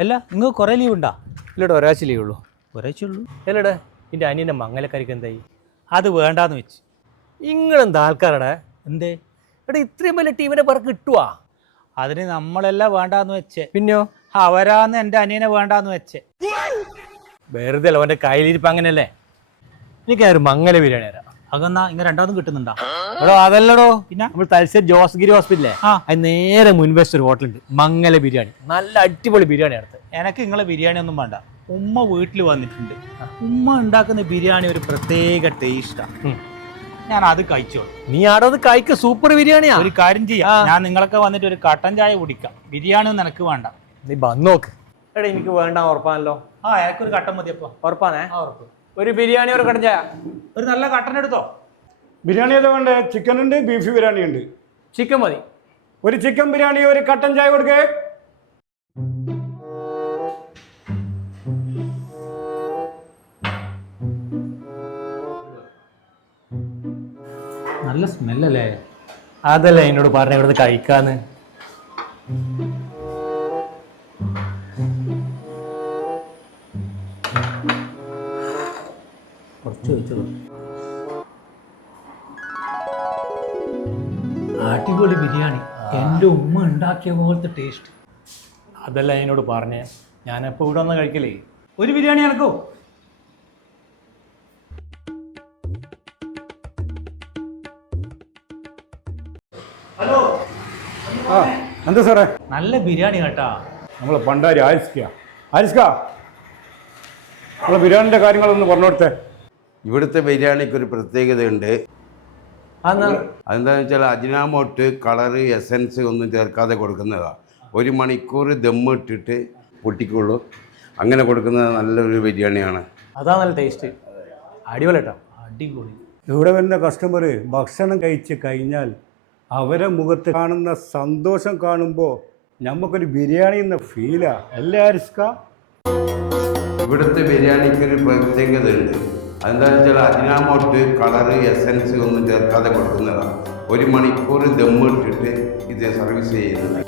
അല്ല നിങ്ങൾ കുറേ ലീവ് ഉണ്ടാ? ഇല്ലടാ, ഒരാഴ്ച ലീവ് ഉള്ളൂ. ഒരാഴ്ച ഉള്ളൂ. അല്ലടാ, എൻ്റെ അനിയൻ്റെ മംഗലക്കാരിക്ക് എന്തായി? അത് വേണ്ടാന്ന് വെച്ച്. നിങ്ങളെന്താ ആൾക്കാരടാ? എന്തേ? എടാ, ഇത്രയും വലിയ ടീമിനെ പറ കിട്ടുവാ? അതിന് നമ്മളെല്ലാം വേണ്ടാന്ന് വെച്ചേ. പിന്നെയോ? അവരാന്ന് എൻ്റെ അനിയനെ വേണ്ടാന്ന് വെച്ചേ. വെറുതെ അല്ല, അവൻ്റെ കയ്യിലിരിപ്പ് അങ്ങനെയല്ലേ. എനിക്കൊരു മംഗല ബിരിയാണി തരാം. അതെന്നാ ഇങ്ങനെ രണ്ടാമതും കിട്ടുന്നുണ്ടോ? എടോ അതല്ലടോ, പിന്നെ നമ്മൾ തലശ്ശേരി ജോസ്ഗിരി ഹോസ്പിറ്റലേ ആ അത് നേരെ മുൻവശത്ത് ഒരു ഹോട്ടലുണ്ട്, മംഗല ബിരിയാണി. നല്ല അടിപൊളി ബിരിയാണി അടുത്ത്. എനിക്ക് നിങ്ങളെ ബിരിയാണി ഒന്നും വേണ്ട. ഉമ്മ വീട്ടിൽ വന്നിട്ടുണ്ട്. ഉമ്മ ഉണ്ടാക്കുന്ന ബിരിയാണി ഒരു പ്രത്യേക ടേസ്റ്റാണ്. ഞാൻ അത് കഴിച്ചോളൂ. നീ ആടോ അത് കഴിക്ക, സൂപ്പർ ബിരിയാണിയാ. ഒരു കാര്യം ചെയ്യാം, ഞാൻ നിങ്ങളൊക്കെ വന്നിട്ട് ഒരു കട്ടൻ ചായ കുടിക്കാം. ബിരിയാണി ഒന്നും എനിക്ക് വേണ്ട. നീ വന്നോക്ക്. എടാ, എനിക്ക് വേണ്ട ഉറപ്പാണല്ലോ. എനിക്കൊരു കട്ടൻ മതി. അപ്പൊ ഉറപ്പാണേ? ഉറപ്പ്. ഒരു ബിരിയാണി, ഒരു കട്ടൻ ചായ. ഒരു നല്ല കട്ടൻ എടുത്തോ. ബിരിയാണി ഏതാ വേണ്ടേ? ചിക്കൻ ഉണ്ട്, ബീഫ് ബിരിയാണി ഉണ്ട്. ചിക്കൻ മതി. ഒരു ചിക്കൻ ബിരിയാണി, ഒരു കട്ടൻ ചായ കൊടുക്കേ. നല്ല സ്മെല്ലല്ലേ? അതല്ലേ എന്നോട് പറഞ്ഞ ഇവിടുന്ന് കഴിക്കാന്ന്. കുറച്ച് വെച്ചോളൂ. അടിപൊളി ബിരിയാണി. എൻ്റെ ഉമ്മ ഉണ്ടാക്കിയ പോലത്തെ ടേസ്റ്റ്. അതല്ല എന്നോട് പറഞ്ഞേ, ഞാനെപ്പോൾ ഇവിടെ വന്ന് കഴിക്കലേ. ഒരു ബിരിയാണി ഇറക്കോ? ഹലോ. ആ, എന്താ സാറേ? നല്ല ബിരിയാണി കേട്ടാ. നമ്മളെ പണ്ടാരി ആരിസ്ക. നമ്മളെ ബിരിയാണിൻ്റെ കാര്യങ്ങളൊന്ന് പറഞ്ഞു കൊടുത്തേ. ഇവിടുത്തെ ബിരിയാണിക്ക് ഒരു പ്രത്യേകതയുണ്ട്. അതെന്താണെന്ന് വെച്ചാൽ അജിനാമോട്ട്, കളറ്, എസൻസ് ഒന്നും ചേർക്കാതെ കൊടുക്കുന്നതാണ്. 1 മണിക്കൂർ ദമ്മ് ഇട്ടിട്ട് പൊട്ടിക്കുള്ളൂ. അങ്ങനെ കൊടുക്കുന്നത് നല്ലൊരു ബിരിയാണിയാണ്. അതാ നല്ല ടേസ്റ്റ്. അടിപൊളി കേട്ടോ, അടിപൊളി. ഇവിടെ വരുന്ന കസ്റ്റമർ ഭക്ഷണം കഴിച്ച് കഴിഞ്ഞാൽ അവരെ മുഖത്ത് കാണുന്ന സന്തോഷം കാണുമ്പോൾ നമുക്കൊരു ബിരിയാണി എന്ന ഫീലാ. അല്ലേ ആരിസ്ക? ഇവിടുത്തെ ബിരിയാണിക്ക് ഒരു പ്രത്യേകതയുണ്ട്. അതെന്താണെന്ന് വെച്ചാൽ അജിനാമോട്ട്, കളറ്, എസൻസ് ഒന്നും ചേർക്കാതെ കൊടുക്കുന്നതാണ്. 1 മണിക്കൂർ ദമ്മ് ഇട്ടിട്ട് ഇത് സർവീസ് ചെയ്യുന്നത്.